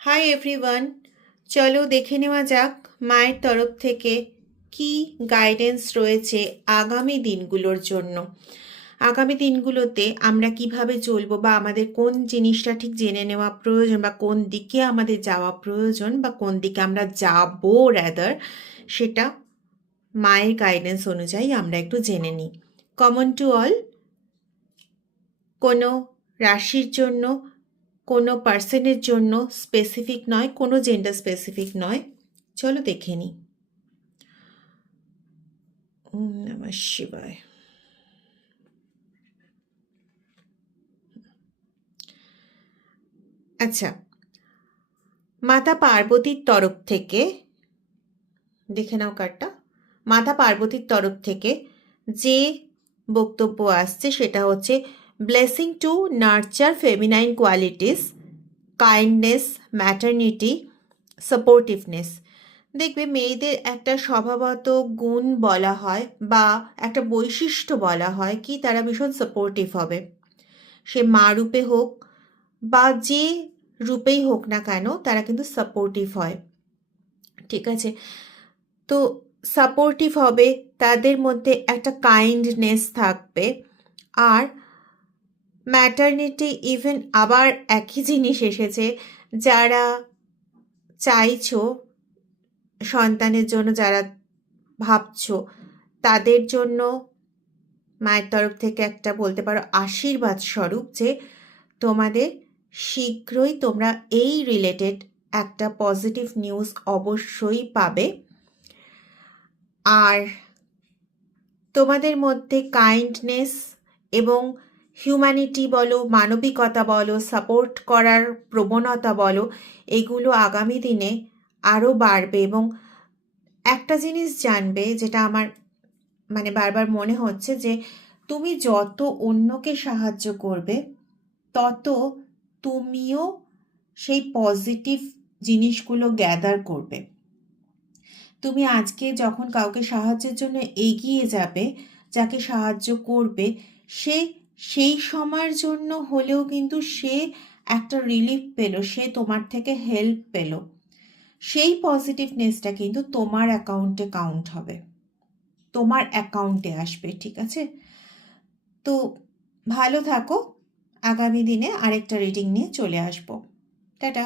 Hi everyone চলো দেখে নেওয়া যাক মায়ের তরফ থেকে কি গাইডেন্স রয়েছে আগামী দিনগুলোর জন্য। আগামী দিনগুলোতে আমরা কীভাবে চলবো বা আমাদের কোন জিনিসটা ঠিক জেনে নেওয়া প্রয়োজন বা কোন দিকে আমাদের যাওয়া প্রয়োজন বা কোন দিকে আমরা যাব র্যাদার সেটা মায়ের গাইডেন্স অনুযায়ী আমরা একটু জেনে নিই। কমন টু অল কোনো রাশির জন্য কোনো পার্সনের জন্য স্পেসিফিক নয়, কোনো জেন্ডার স্পেসিফিক নয়। চলো দেখে নিই আচ্ছা মাতা পার্বতীর তরফ থেকে, দেখে নাও কার্ডটা মাতা পার্বতীর তরফ থেকে যে বক্তব্য আসছে সেটা হচ্ছে blessing to nurture feminine qualities kindness maternity supportiveness দেখবে মেয়েদের একটা স্বভাবত গুণ বলা হয় বা একটা বৈশিষ্ট্য বলা হয় কি তারা ভীষণ সাপোর্টিভ হবে। সে মা রূপে হোক বা যে রূপেই হোক না কেন তারা কিন্তু সাপোর্টিভ হয়। ঠিক আছে? তো সাপোর্টিভ হবে তাদের মধ্যে একটা কাইন্ডনেস থাকবে আর ম্যাটার্নিটি ইভেন আবার একই জিনিস এসেছে, যারা চাইছো সন্তানের জন্য, যারা ভাবছ তাদের জন্য মায়ের তরফ থেকে একটা বলতে পারো আশীর্বাদ স্বরূপ যে তোমাদের শীঘ্রই তোমরা এই রিলেটেড একটা পজিটিভ নিউজ অবশ্যই পাবে। আর তোমাদের মধ্যে কাইন্ডনেস এবং হিউম্যানিটি বলো, মানবিকতা বলো সাপোর্ট করার প্রবণতা বলো, এগুলো আগামী দিনে আরও বাড়বে এবং একটা জিনিস জানবে যেটা আমার মানে বারবার মনে হচ্ছে যে তুমি যত অন্যকে সাহায্য করবে, তত তুমিও সেই পজিটিভ জিনিসগুলো গ্যাদার করবে। তুমি আজকে যখন কাউকে সাহায্যের জন্য এগিয়ে যাবে, যাকে সাহায্য করবে, সে সেই সময়ের জন্য হলেও কিন্তু সে একটা রিলিফ পেল, সে তোমার থেকে হেল্প পেল। সেই পজিটিভনেসটা কিন্তু তোমার অ্যাকাউন্টে কাউন্ট হবে। তোমার অ্যাকাউন্টে আসবে, ঠিক আছে? তো ভালো থাকো। আগামী দিনে আরেকটা রিডিং নিয়ে চলে আসব। টাটা।